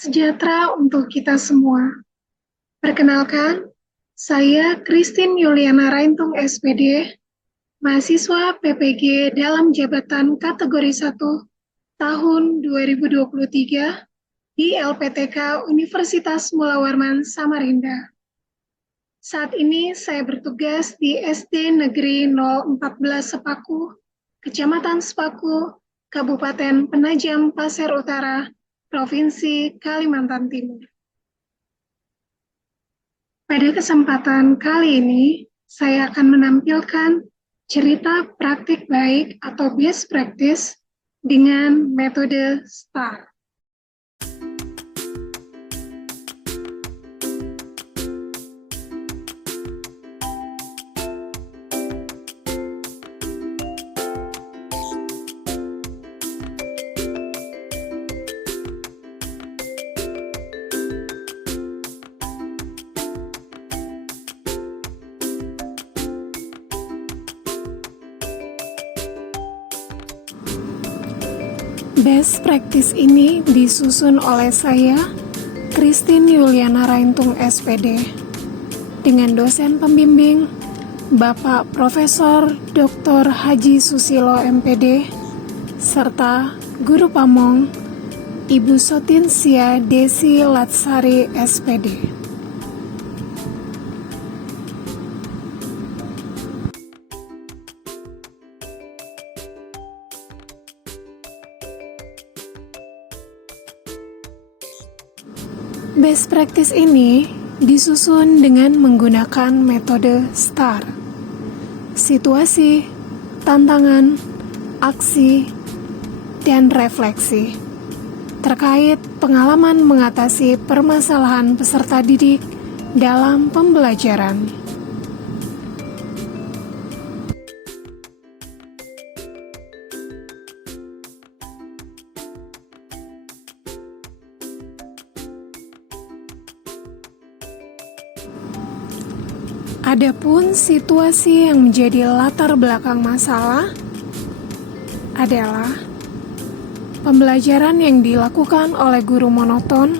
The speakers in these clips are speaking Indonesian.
sejahtera untuk kita semua. Perkenalkan, saya Christine Yuliana Raintung SPD, mahasiswa PPG dalam jabatan kategori 1 tahun 2023 di LPTK Universitas Mula Warman Samarinda. Saat ini saya bertugas di SD Negeri 014 Sepaku, Kecamatan Sepaku, Kabupaten Penajam Pasir Utara, Provinsi Kalimantan Timur. Pada kesempatan kali ini, saya akan menampilkan cerita praktik baik atau best practice dengan metode STAR. Best practice ini disusun oleh saya, Christine Yuliana Raintung SPD, dengan dosen pembimbing Bapak Profesor Dr. Haji Susilo MPD, serta Guru Pamong Ibu Sotinsia Desi Latsari SPD. Best practice ini disusun dengan menggunakan metode STAR. Situasi, tantangan, aksi, dan refleksi terkait pengalaman mengatasi permasalahan peserta didik dalam pembelajaran. Adapun situasi yang menjadi latar belakang masalah adalah pembelajaran yang dilakukan oleh guru monoton,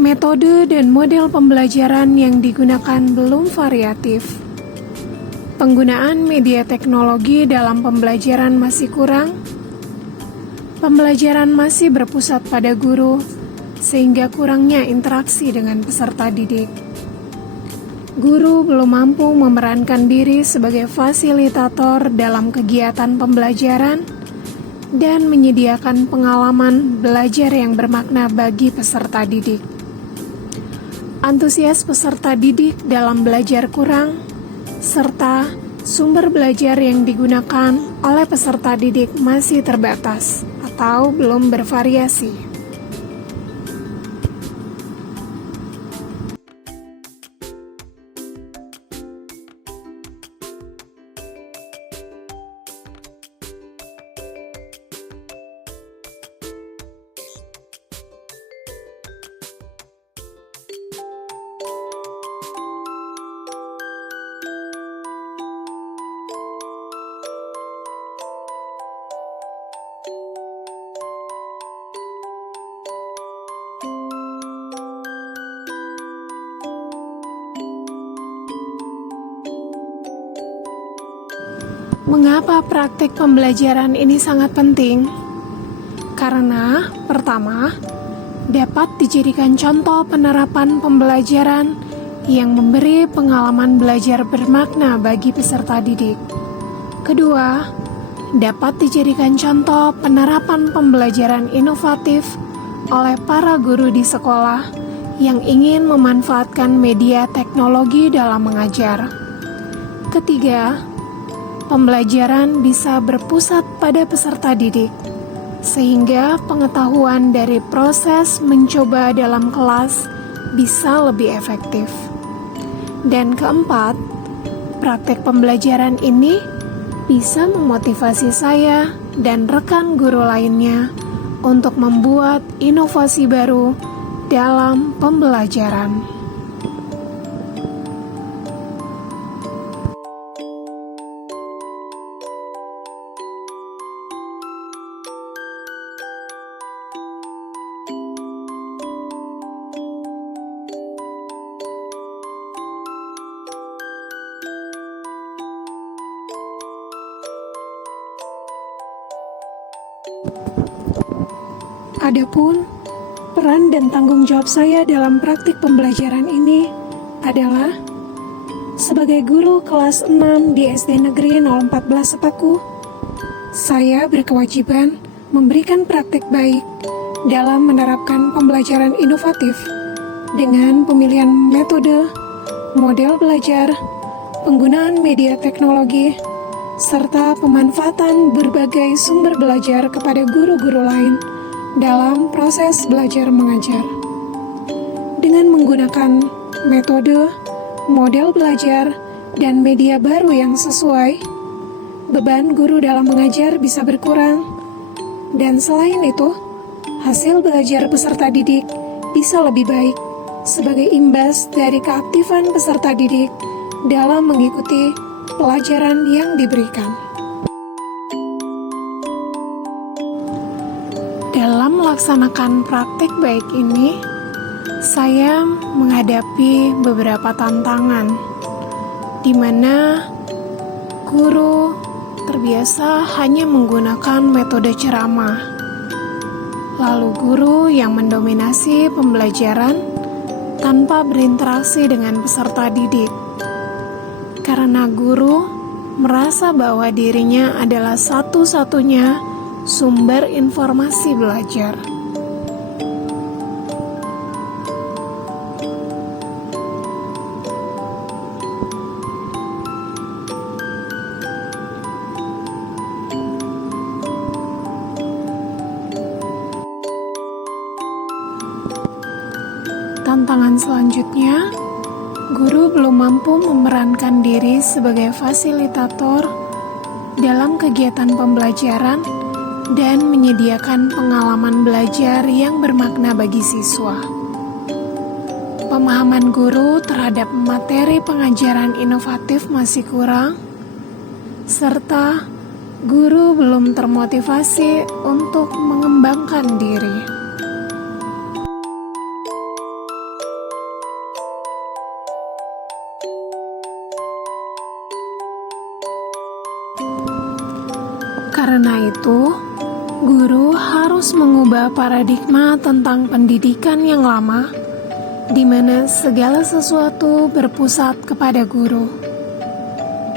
metode dan model pembelajaran yang digunakan belum variatif, penggunaan media teknologi dalam pembelajaran masih kurang, pembelajaran masih berpusat pada guru sehingga kurangnya interaksi dengan peserta didik. Guru belum mampu memerankan diri sebagai fasilitator dalam kegiatan pembelajaran dan menyediakan pengalaman belajar yang bermakna bagi peserta didik. Antusias peserta didik dalam belajar kurang, serta sumber belajar yang digunakan oleh peserta didik masih terbatas atau belum bervariasi. Mengapa praktik pembelajaran ini sangat penting? Karena, pertama, dapat dijadikan contoh penerapan pembelajaran yang memberi pengalaman belajar bermakna bagi peserta didik. Kedua, dapat dijadikan contoh penerapan pembelajaran inovatif oleh para guru di sekolah yang ingin memanfaatkan media teknologi dalam mengajar. Ketiga, pembelajaran bisa berpusat pada peserta didik, sehingga pengetahuan dari proses mencoba dalam kelas bisa lebih efektif. Dan keempat, praktek pembelajaran ini bisa memotivasi saya dan rekan guru lainnya untuk membuat inovasi baru dalam pembelajaran. Adapun peran dan tanggung jawab saya dalam praktik pembelajaran ini adalah sebagai guru kelas 6 di SD Negeri 014 Sepaku, saya berkewajiban memberikan praktik baik dalam menerapkan pembelajaran inovatif dengan pemilihan metode, model belajar, penggunaan media teknologi, serta pemanfaatan berbagai sumber belajar kepada guru-guru lain dalam proses belajar mengajar. Dengan menggunakan metode, model belajar, dan media baru yang sesuai, beban guru dalam mengajar bisa berkurang, dan selain itu, hasil belajar peserta didik bisa lebih baik sebagai imbas dari keaktifan peserta didik dalam mengikuti pelajaran yang diberikan. Dalam melaksanakan praktik baik ini, saya menghadapi beberapa tantangan, di mana guru terbiasa hanya menggunakan metode ceramah, lalu guru yang mendominasi pembelajaran tanpa berinteraksi dengan peserta didik. Karena guru merasa bahwa dirinya adalah satu-satunya sumber informasi belajar. Tantangan selanjutnya, guru belum mampu memerankan diri sebagai fasilitator dalam kegiatan pembelajaran dan menyediakan pengalaman belajar yang bermakna bagi siswa. Pemahaman guru terhadap materi pengajaran inovatif masih kurang, serta guru belum termotivasi untuk mengembangkan diri. Karena itu, guru harus mengubah paradigma tentang pendidikan yang lama, di mana segala sesuatu berpusat kepada guru.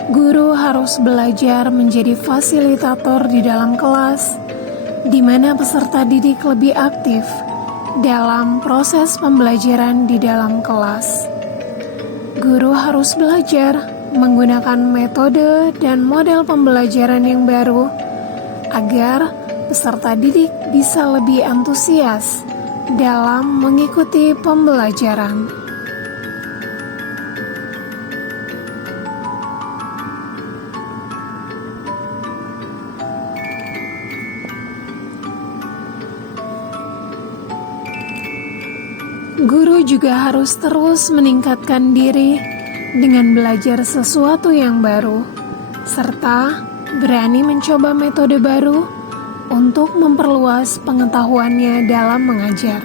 Guru harus belajar menjadi fasilitator di dalam kelas, di mana peserta didik lebih aktif dalam proses pembelajaran di dalam kelas. Guru harus belajar menggunakan metode dan model pembelajaran yang baru agar peserta didik bisa lebih antusias dalam mengikuti pembelajaran. Guru juga harus terus meningkatkan diri dengan belajar sesuatu yang baru, serta berani mencoba metode baru untuk memperluas pengetahuannya dalam mengajar.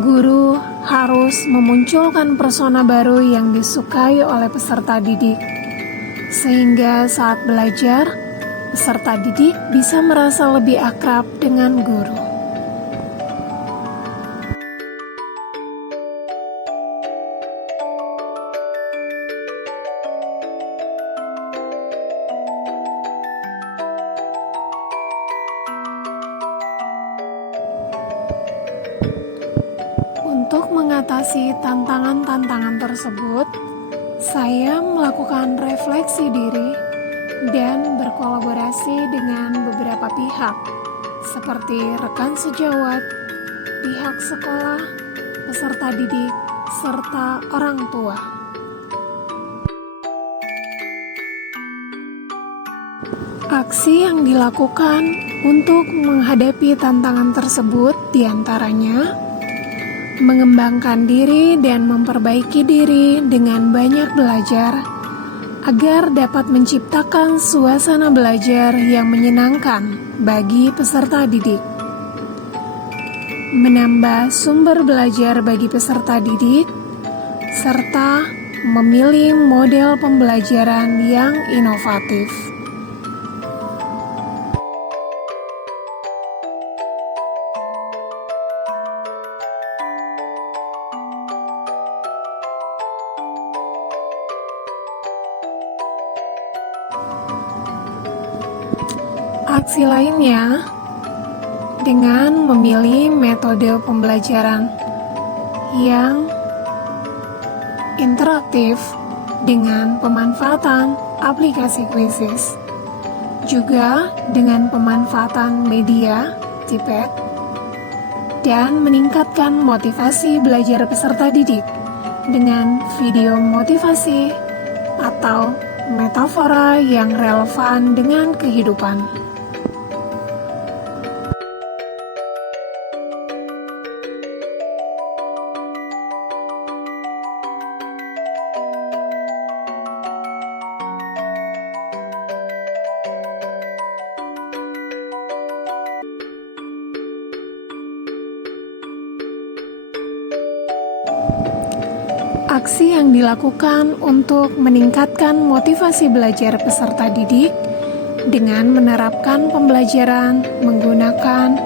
Guru harus memunculkan persona baru yang disukai oleh peserta didik, sehingga saat belajar, peserta didik bisa merasa lebih akrab dengan guru. Untuk mengatasi tantangan-tantangan tersebut, saya melakukan refleksi diri dan berkolaborasi dengan beberapa pihak, seperti rekan sejawat, pihak sekolah, peserta didik, serta orang tua. Aksi yang dilakukan untuk menghadapi tantangan tersebut diantaranya mengembangkan diri dan memperbaiki diri dengan banyak belajar agar dapat menciptakan suasana belajar yang menyenangkan bagi peserta didik. Menambah sumber belajar bagi peserta didik, serta memilih model pembelajaran yang inovatif. Aksi lainnya dengan memilih metode pembelajaran yang interaktif dengan pemanfaatan aplikasi kuisis, juga dengan pemanfaatan media TPET, dan meningkatkan motivasi belajar peserta didik dengan video motivasi atau metafora yang relevan dengan kehidupan. Aksi yang dilakukan untuk meningkatkan motivasi belajar peserta didik dengan menerapkan pembelajaran menggunakan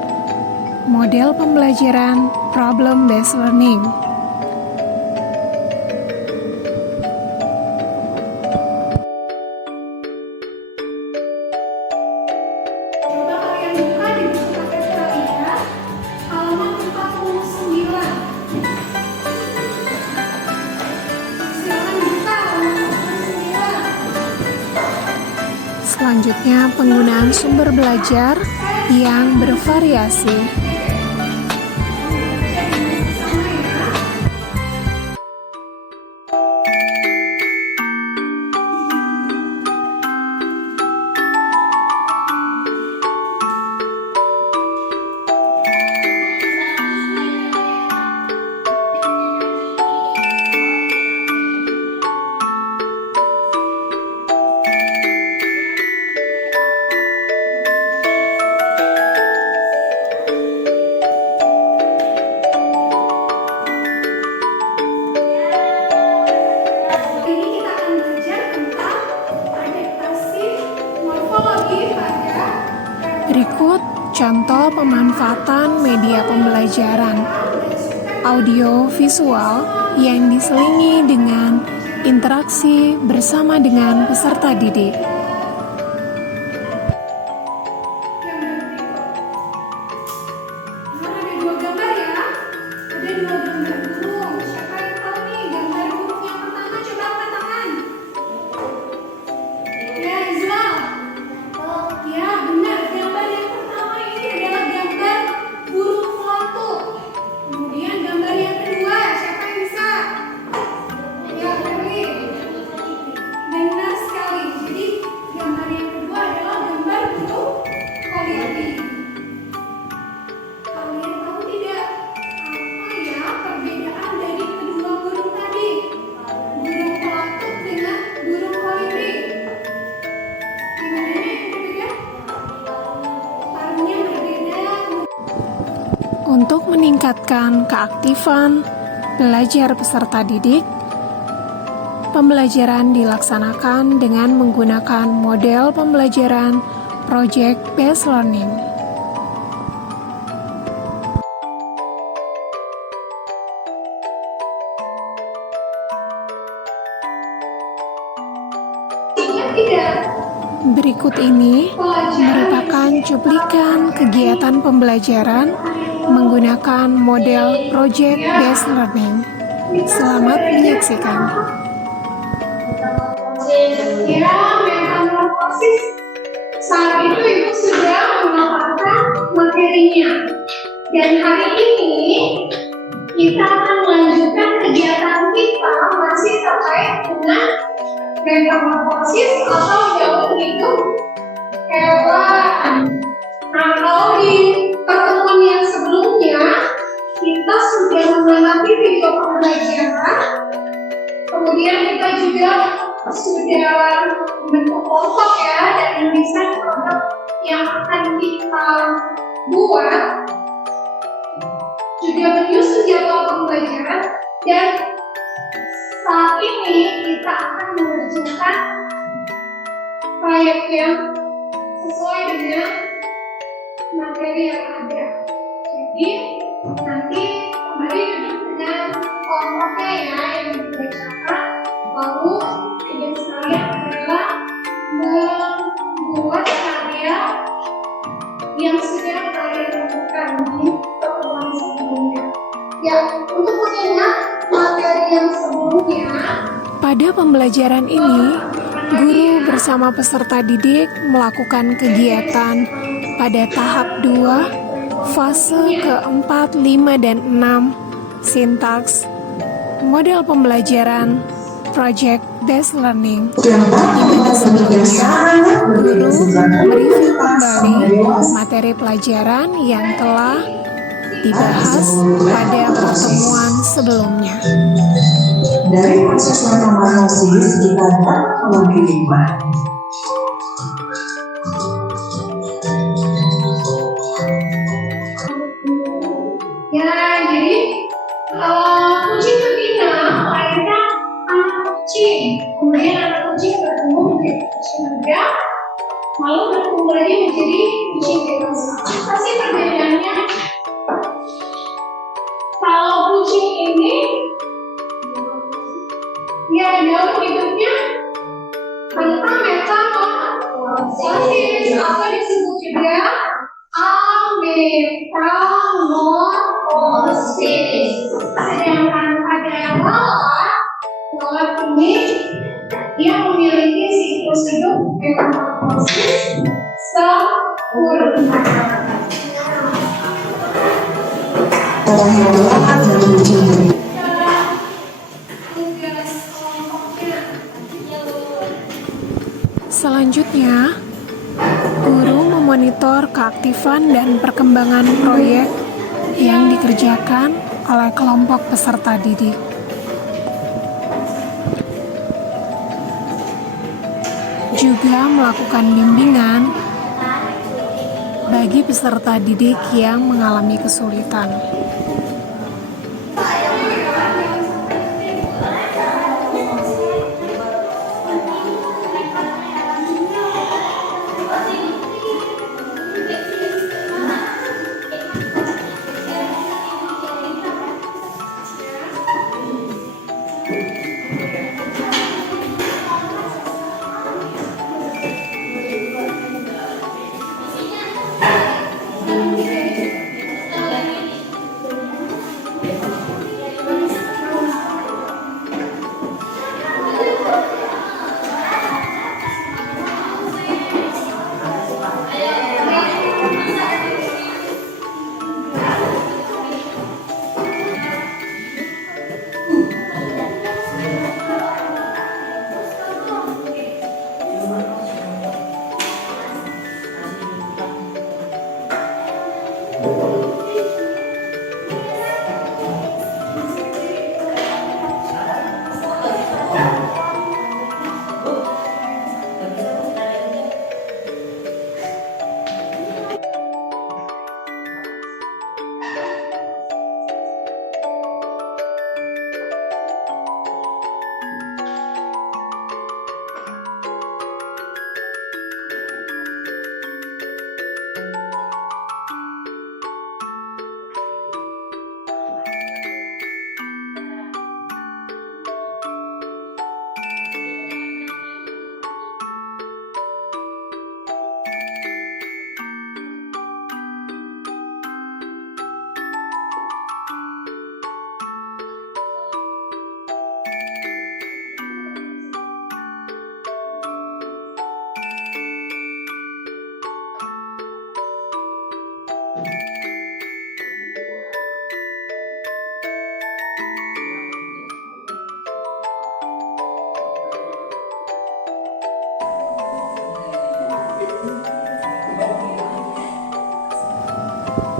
model pembelajaran problem-based learning. Coba kalian buka di buku KPS kalian, halaman 49. Selanjutnya, penggunaan sumber belajar yang bervariasi. Berikut contoh pemanfaatan media pembelajaran audio visual yang diselingi dengan interaksi bersama dengan peserta didik. Untuk meningkatkan keaktifan belajar peserta didik, pembelajaran dilaksanakan dengan menggunakan model pembelajaran project-based learning. Berikut ini merupakan cuplikan kegiatan pembelajaran menggunakan model project-based learning. Selamat menyaksikan. Ya, metamorfosis saat itu Ibu sudah memaparkan materinya. Dan hari ini kita akan melanjutkan kegiatan kita masih terkait dengan metamorfosis atau jauh hidup hewan. Nah, kalau di pertemuan yang sebelumnya kita sudah mengamati video pembelajaran, kemudian kita juga sudah membentuk kelompok ya dan mendesain produk yang akan kita buat, juga menyusun jadwal pembelajaran, dan saat ini kita akan mengerjakan proyek yang sesuai dengan materi yang ada. Jadi nanti kembali duduk dengan kelompoknya ya yang dibacakan, lalu tugas kalian adalah membuat karya untuk mengingat materi yang sebelumnya. Pada pembelajaran ini, guru bersama peserta didik melakukan kegiatan pada tahap 2, fase ke-4, 5, dan 6, sintaks, model pembelajaran, project-based learning, di mana sebelumnya guru mereview kembali materi pelajaran yang telah dibahas pada pertemuan sebelumnya. Dari proses metamorfosis kita dapat memilih. Ya, jadi kucing betina melahirkan anak kucing, kemudian anak kucing bertumbuh menjadi kucing muda, lalu bertumbuh lagi menjadi kucing dewasa. Apa sih perbedaannya? Kalau kucing ini ya dalam hidupnya tentang metamorfosis atau disebut juga metamorfosis. Sedangkan pada lalat ini dia memiliki siklus hidup metamorfosis sempurna. Selanjutnya, guru memonitor keaktifan dan perkembangan proyek yang dikerjakan oleh kelompok peserta didik. Juga melakukan bimbingan bagi peserta didik yang mengalami kesulitan.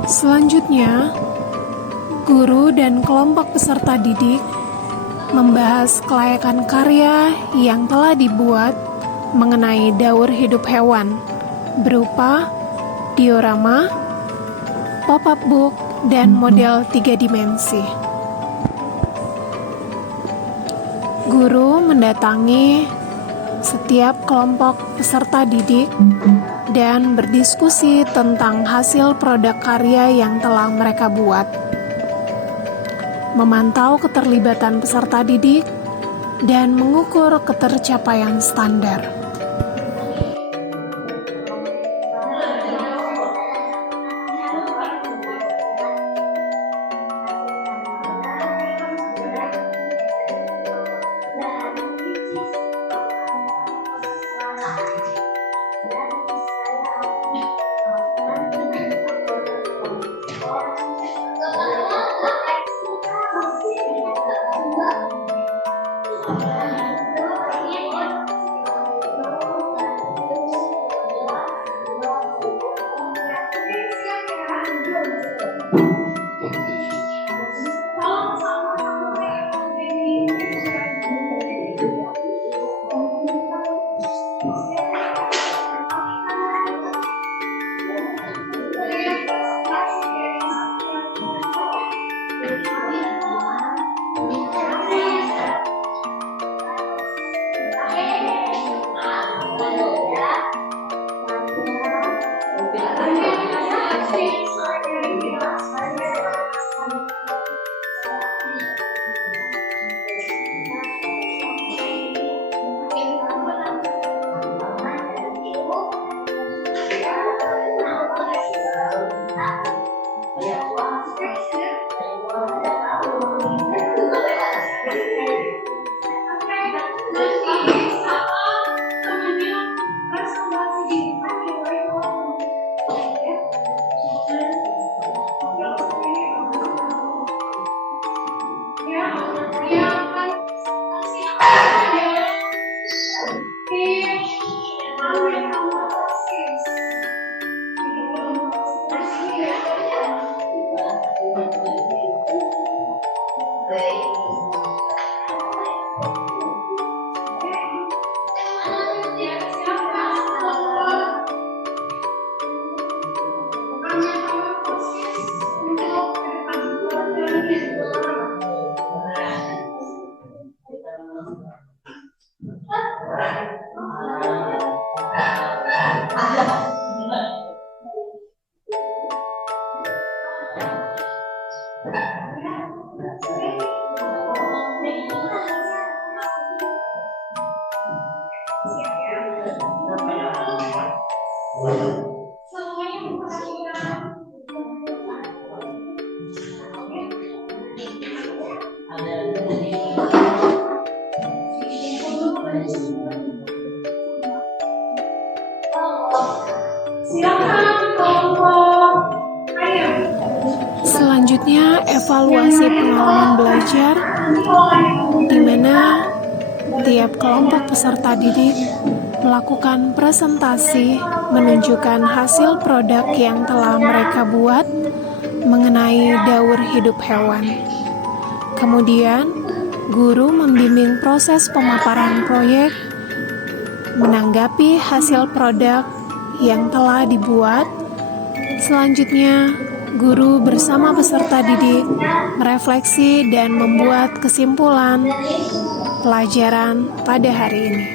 Selanjutnya, guru dan kelompok peserta didik membahas kelayakan karya yang telah dibuat mengenai daur hidup hewan berupa diorama, pop-up book, dan model 3 dimensi. Guru mendatangi setiap kelompok peserta didik dan berdiskusi tentang hasil produk karya yang telah mereka buat, memantau keterlibatan peserta didik, dan mengukur ketercapaian standar. Selanjutnya, evaluasi pengalaman belajar, di mana tiap kelompok peserta didik melakukan presentasi menunjukkan hasil produk yang telah mereka buat mengenai daur hidup hewan. Kemudian, guru membimbing proses pemaparan proyek, menanggapi hasil produk yang telah dibuat. Selanjutnya, guru bersama peserta didik merefleksi dan membuat kesimpulan pelajaran pada hari ini.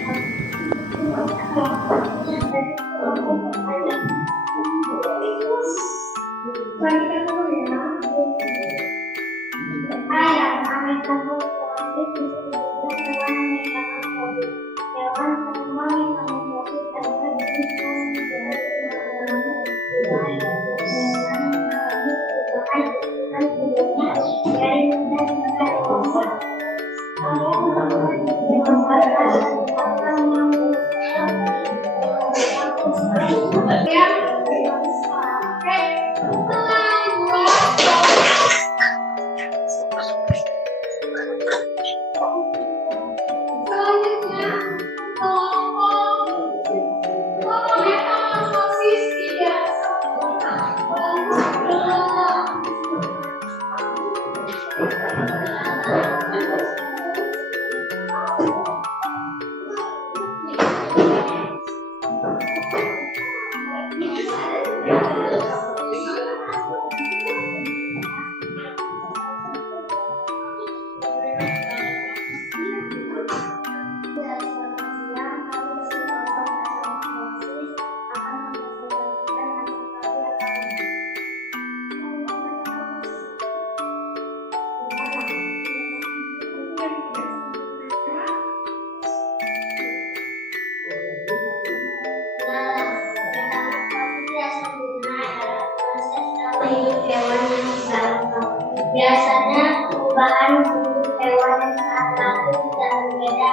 Biasanya perubahan bentuk hewan yang saat lahir tidak berbeda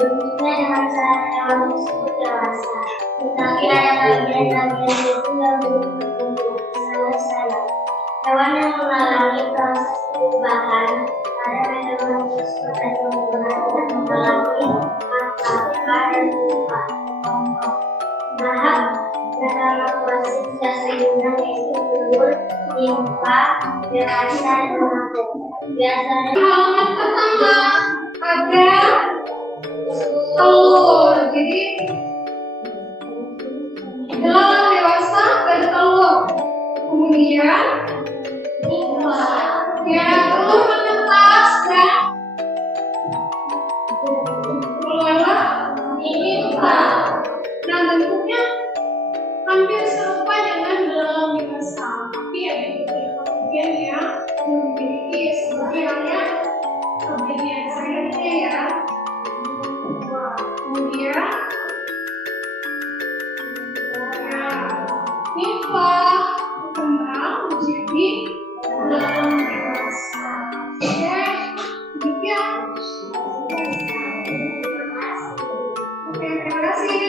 bentuknya dengan saat hewan tersebut dewasa. Tetapi ada bagian-bagian tubuh yang belum berbentuk, misalnya sayap. Hewan yang mengalami proses perubahan Ada manajemen dan pembenaran apalagi mata dan lupa. Tahap metamorfosis dasar undang yaitu telur, limpa, dewasa, dan remaja. Biasanya Halaman pertama ada telur. Jadi dalam dewasa bertelur. Kemudian ya telur menetas dan keluarlah limpa. Nah, bentuknya hampir serupa dengan dalam dewasa, tapi ada beberapa bagian yang memiliki seperti halnya bagian sayapnya ya. Kemudian limpa berkembang menjadi dalam dewasa. Oke, demikian. Oke, terima kasih.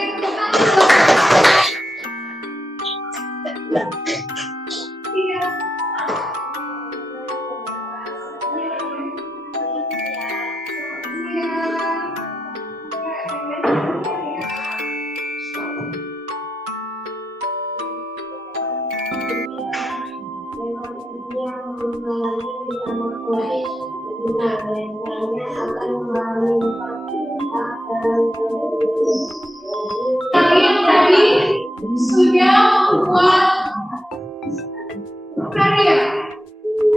Kalian tadi sudah membuat karya.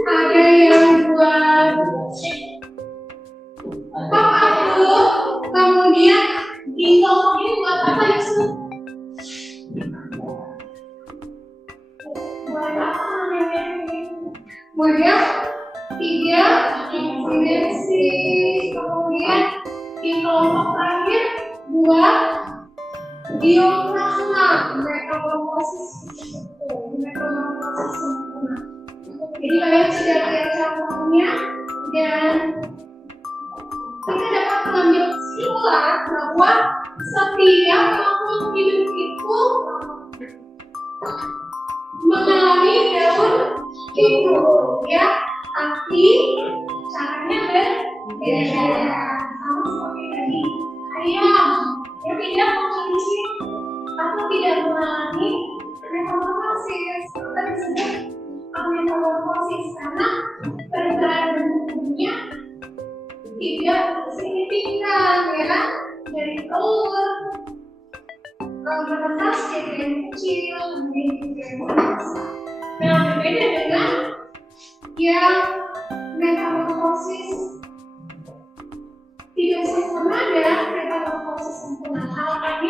Ada yang buat papaku, kemudian di kelompok ini buat apa Yusuf? Buat apa namanya? Kemudian 3 dimensi, kemudian di kelompok terakhir buat diorama metamorfosis sempurna. Jadi kalian sudah lihat contohnya dan kita dapat mengambil kesimpulan bahwa setiap makhluk hidup itu mengalami daun hidup ya, tapi caranya berbeda. Sama seperti tadi ayam yang tidak memiliki atau tidak mengalami metamorfosis. Kita disebut metamorfosis karena perubahan bentuknya tidak signifikan ya, dari telur menetas jadi yang kecil menjadi yang besar. Nah, berbeda dengan yang metamorfosis tidak sempurna dan metamorfosis sempurna. Halamannya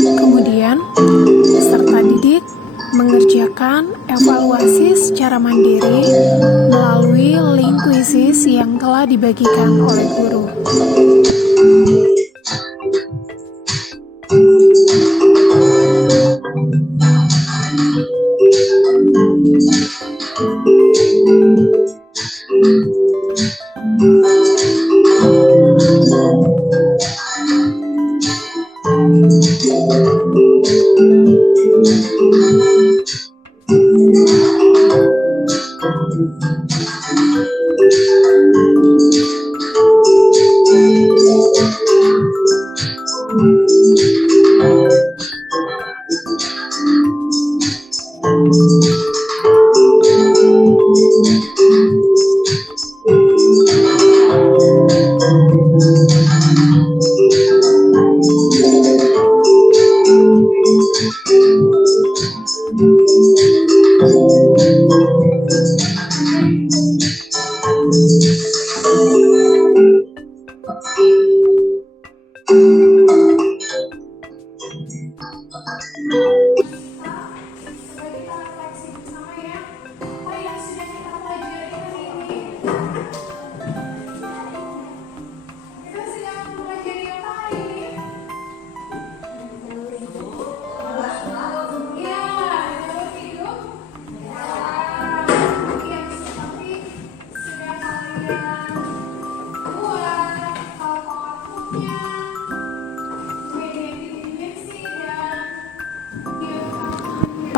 Kemudian, peserta didik mengerjakan evaluasi secara mandiri melalui link kuisis yang telah dibagikan oleh guru.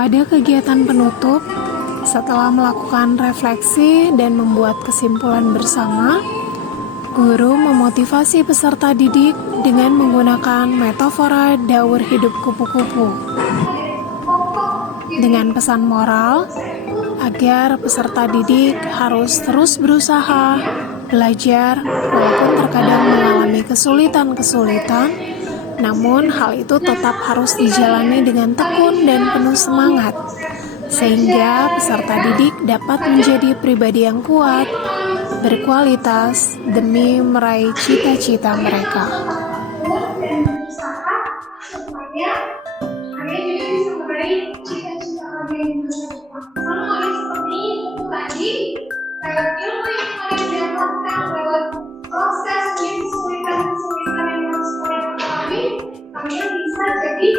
Pada kegiatan penutup, setelah melakukan refleksi dan membuat kesimpulan bersama, guru memotivasi peserta didik dengan menggunakan metafora daur hidup kupu-kupu dengan pesan moral agar peserta didik harus terus berusaha belajar walaupun terkadang mengalami kesulitan-kesulitan, namun hal itu tetap harus dijalani dengan tekun dan penuh semangat sehingga peserta didik dapat menjadi pribadi yang kuat, berkualitas demi meraih cita-cita mereka. Dan berusaha supaya kalian juga bisa meraih cita-cita kalian yang sama halnya seperti itu tadi, lewat ilmu yang kalian dapatkan, lewat proses kesulitan-kesulitan yang harus kalian alami, kalian bisa jadi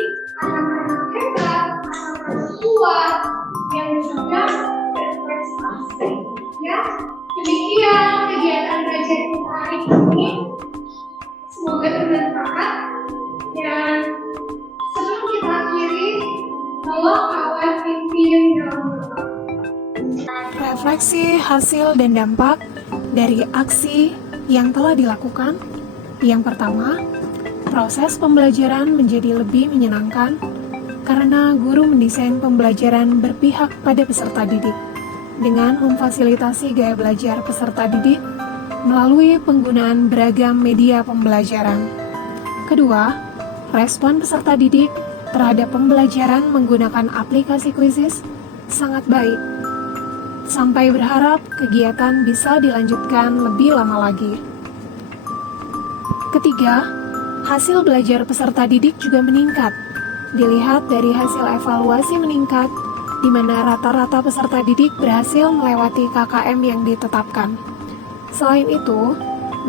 anak-anak hebat, anak-anak kuat yang juga berprestasi. Ya, demikian kegiatan belajar kita hari ini. Semoga bermanfaat. Dan sebelum kita akhiri, tolong kawal pimpin dalam doa. Refleksi hasil dan dampak dari aksi yang telah dilakukan. Yang pertama, proses pembelajaran menjadi lebih menyenangkan karena guru mendesain pembelajaran berpihak pada peserta didik dengan memfasilitasi gaya belajar peserta didik melalui penggunaan beragam media pembelajaran. Kedua, respon peserta didik terhadap pembelajaran menggunakan aplikasi Quizizz sangat baik. Sampai berharap kegiatan bisa dilanjutkan lebih lama lagi. Ketiga, hasil belajar peserta didik juga meningkat. Dilihat dari hasil evaluasi meningkat, di mana rata-rata peserta didik berhasil melewati KKM yang ditetapkan. Selain itu,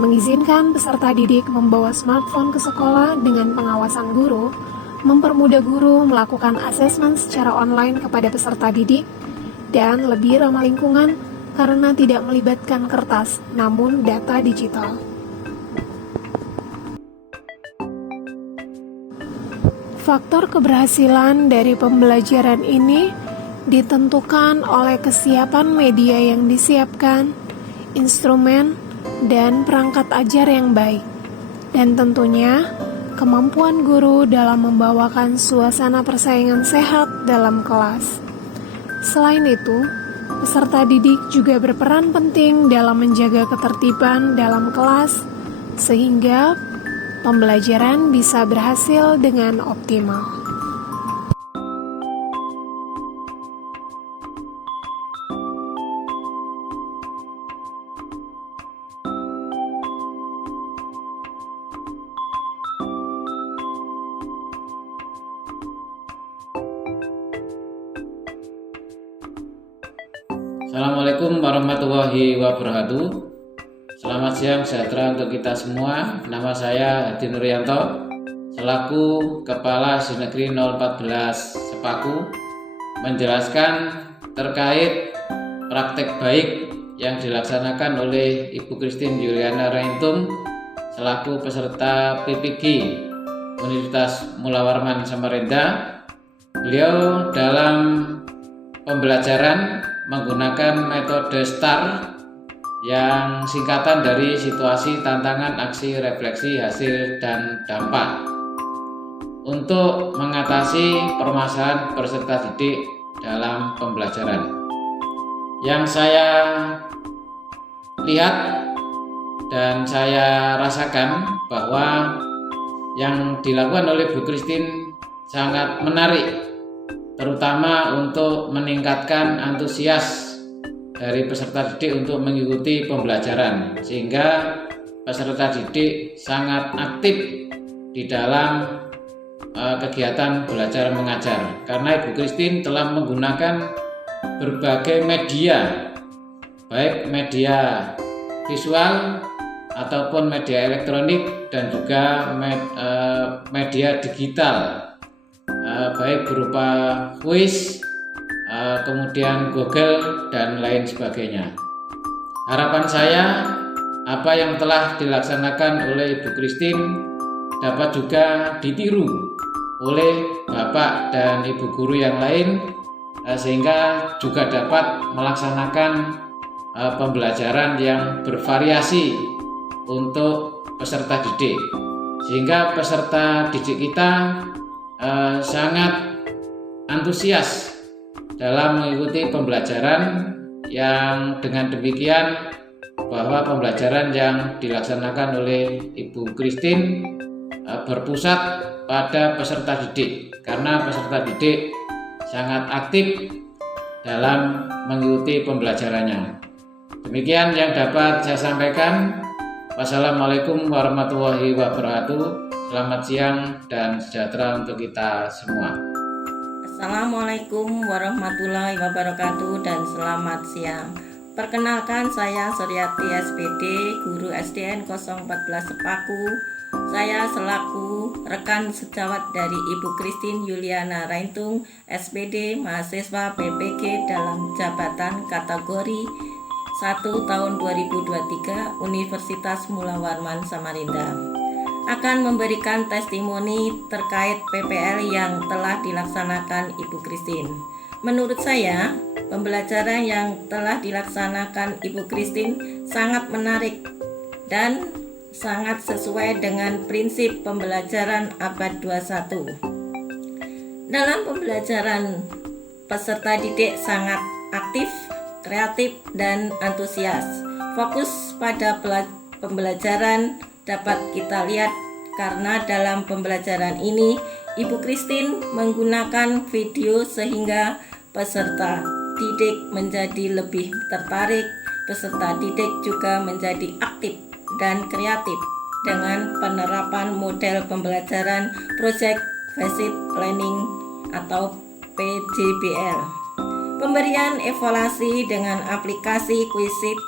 mengizinkan peserta didik membawa smartphone ke sekolah dengan pengawasan guru, mempermudah guru melakukan asesmen secara online kepada peserta didik, dan lebih ramah lingkungan karena tidak melibatkan kertas, namun data digital. Faktor keberhasilan dari pembelajaran ini ditentukan oleh kesiapan media yang disiapkan, instrumen, dan perangkat ajar yang baik, dan tentunya kemampuan guru dalam membawakan suasana persaingan sehat dalam kelas. Selain itu, peserta didik juga berperan penting dalam menjaga ketertiban dalam kelas, sehingga pembelajaran bisa berhasil dengan optimal. Assalamualaikum warahmatullahi wabarakatuh. Selamat siang sejahtera untuk kita semua. Nama saya Hadi Nuryanto, selaku Kepala Sinegri 014 Sepaku, menjelaskan terkait praktek baik yang dilaksanakan oleh Ibu Christine Juliana Raintum selaku peserta PPG Universitas Mula Warman Samarinda. Beliau dalam pembelajaran menggunakan metode STAR yang singkatan dari situasi, tantangan, aksi, refleksi, hasil, dan dampak untuk mengatasi permasalahan peserta didik dalam pembelajaran. Yang saya lihat dan saya rasakan bahwa yang dilakukan oleh Bu Christine sangat menarik, terutama untuk meningkatkan antusias dari peserta didik untuk mengikuti pembelajaran, sehingga peserta didik sangat aktif di dalam kegiatan belajar mengajar, karena Ibu Christine telah menggunakan berbagai media, baik media visual ataupun media elektronik dan juga media digital, baik berupa quiz, kemudian Google, dan lain sebagainya. Harapan saya, apa yang telah dilaksanakan oleh Ibu Christine dapat juga ditiru oleh Bapak dan Ibu guru yang lain sehingga juga dapat melaksanakan pembelajaran yang bervariasi untuk peserta didik, sehingga peserta didik kita sangat antusias dalam mengikuti pembelajaran, yang dengan demikian bahwa pembelajaran yang dilaksanakan oleh Ibu Christine berpusat pada peserta didik, karena peserta didik sangat aktif dalam mengikuti pembelajarannya. Demikian yang dapat saya sampaikan. Wassalamualaikum warahmatullahi wabarakatuh. Selamat siang dan sejahtera untuk kita semua. Assalamualaikum warahmatullahi wabarakatuh dan selamat siang. Perkenalkan, saya Suryati SPD, guru SDN 014 Sepaku. Saya selaku rekan sejawat dari Ibu Christine Yuliana Raintung, SPD, mahasiswa PPG dalam jabatan kategori 1 tahun 2023 Universitas Mula Warman Samarinda, akan memberikan testimoni terkait PPL yang telah dilaksanakan Ibu Christine. Menurut saya, pembelajaran yang telah dilaksanakan Ibu Christine sangat menarik dan sangat sesuai dengan prinsip pembelajaran abad 21. Dalam pembelajaran, peserta didik sangat aktif, kreatif, dan antusias. Fokus pada pembelajaran dapat kita lihat karena dalam pembelajaran ini Ibu Christine menggunakan video sehingga peserta didik menjadi lebih tertarik. Peserta didik juga menjadi aktif dan kreatif dengan penerapan model pembelajaran Project Based Learning atau PJBL. Pemberian evaluasi dengan aplikasi Quizlet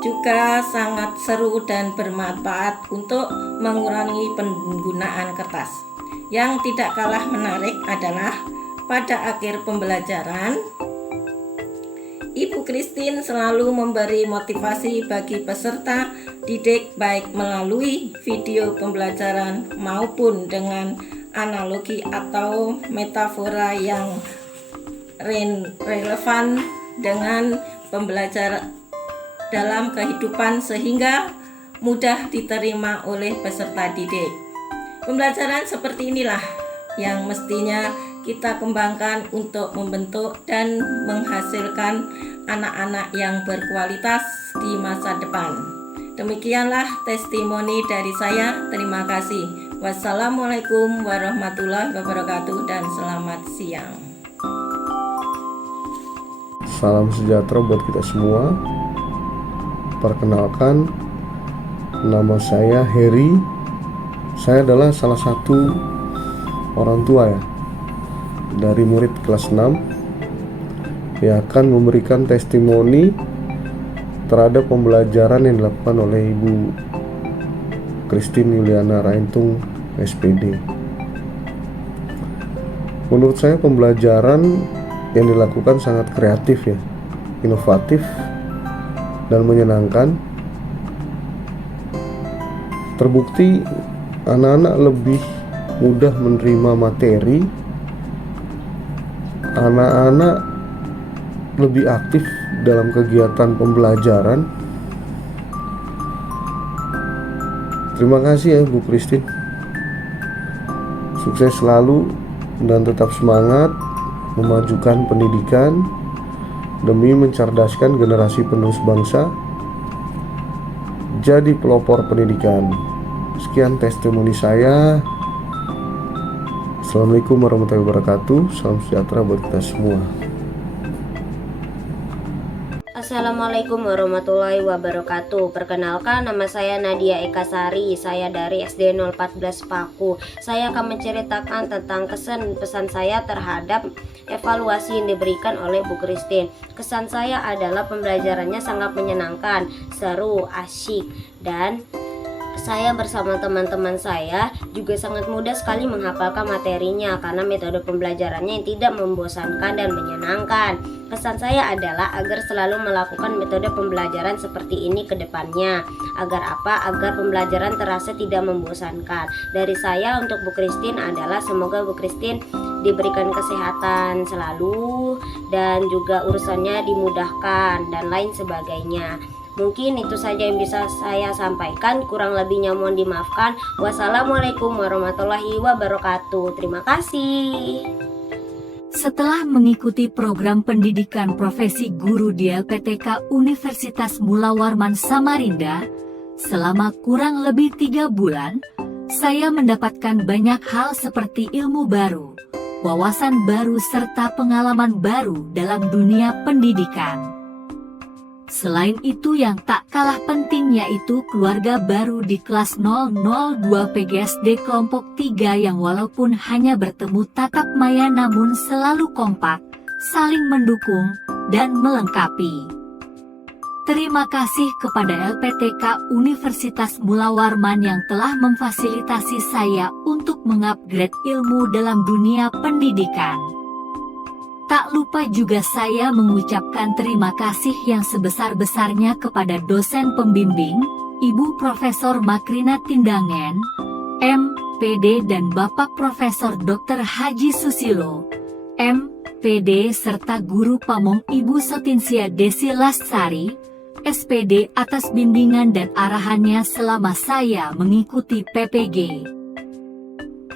juga sangat seru dan bermanfaat untuk mengurangi penggunaan kertas. Yang tidak kalah menarik adalah pada akhir pembelajaran, Ibu Christine selalu memberi motivasi bagi peserta didik baik melalui video pembelajaran maupun dengan analogi atau metafora yang relevan dengan pembelajaran dalam kehidupan sehingga mudah diterima oleh peserta didik. Pembelajaran seperti inilah yang mestinya kita kembangkan untuk membentuk dan menghasilkan anak-anak yang berkualitas di masa depan. Demikianlah testimoni dari saya. Terima kasih. Wassalamualaikum warahmatullahi wabarakatuh dan selamat siang. Salam sejahtera buat kita semua. Perkenalkan, nama saya Heri. Saya adalah salah satu orang tua dari murid kelas 6 yang akan memberikan testimoni terhadap pembelajaran yang dilakukan oleh Ibu Christine Yuliana Raintung SPD. Menurut saya pembelajaran yang dilakukan sangat kreatif inovatif dan menyenangkan. Terbukti anak-anak lebih mudah menerima materi, anak-anak lebih aktif dalam kegiatan pembelajaran. Terima kasih Bu Christine. Sukses selalu dan tetap semangat memajukan pendidikan demi mencerdaskan generasi penerus bangsa jadi pelopor pendidikan. Sekian testimoni saya. Assalamualaikum warahmatullahi wabarakatuh. Salam sejahtera buat kita semua. Assalamualaikum warahmatullahi wabarakatuh. Perkenalkan, nama saya Nadia Eka Sari. Saya dari SD 014 Paku. Saya akan menceritakan tentang kesan pesan saya terhadap evaluasi yang diberikan oleh Bu Christine. Kesan saya adalah pembelajarannya sangat menyenangkan, seru, asyik, dan saya bersama teman-teman saya juga sangat mudah sekali menghafalkan materinya karena metode pembelajarannya yang tidak membosankan dan menyenangkan. Pesan saya adalah agar selalu melakukan metode pembelajaran seperti ini ke depannya. Agar apa? Agar pembelajaran terasa tidak membosankan. Dari saya untuk Bu Christine adalah semoga Bu Christine diberikan kesehatan selalu dan juga urusannya dimudahkan dan lain sebagainya. Mungkin itu saja yang bisa saya sampaikan, kurang lebihnya mohon dimaafkan. Wassalamualaikum warahmatullahi wabarakatuh. Terima kasih. Setelah mengikuti program pendidikan profesi guru di LPTK Universitas Mula Warman Samarinda selama kurang lebih 3 bulan, saya mendapatkan banyak hal seperti ilmu baru, wawasan baru serta pengalaman baru dalam dunia pendidikan. Selain itu yang tak kalah penting yaitu keluarga baru di kelas 002 PGSD kelompok 3 yang walaupun hanya bertemu tatap maya namun selalu kompak, saling mendukung, dan melengkapi. Terima kasih kepada LPTK Universitas Mula Warman yang telah memfasilitasi saya untuk mengupgrade ilmu dalam dunia pendidikan. Tak lupa juga saya mengucapkan terima kasih yang sebesar-besarnya kepada dosen pembimbing, Ibu Profesor Makrina Tindangen, M.Pd. dan Bapak Profesor Dr. Haji Susilo, M.Pd. serta Guru Pamong Ibu Sotinsia Desi Lastari, SPD atas bimbingan dan arahannya selama saya mengikuti PPG.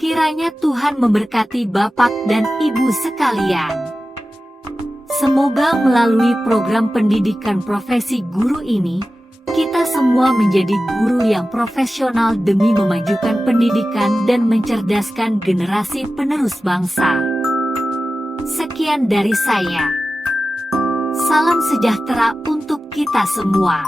Kiranya Tuhan memberkati Bapak dan Ibu sekalian. Semoga melalui program pendidikan profesi guru ini, kita semua menjadi guru yang profesional demi memajukan pendidikan dan mencerdaskan generasi penerus bangsa. Sekian dari saya. Salam sejahtera untuk kita semua.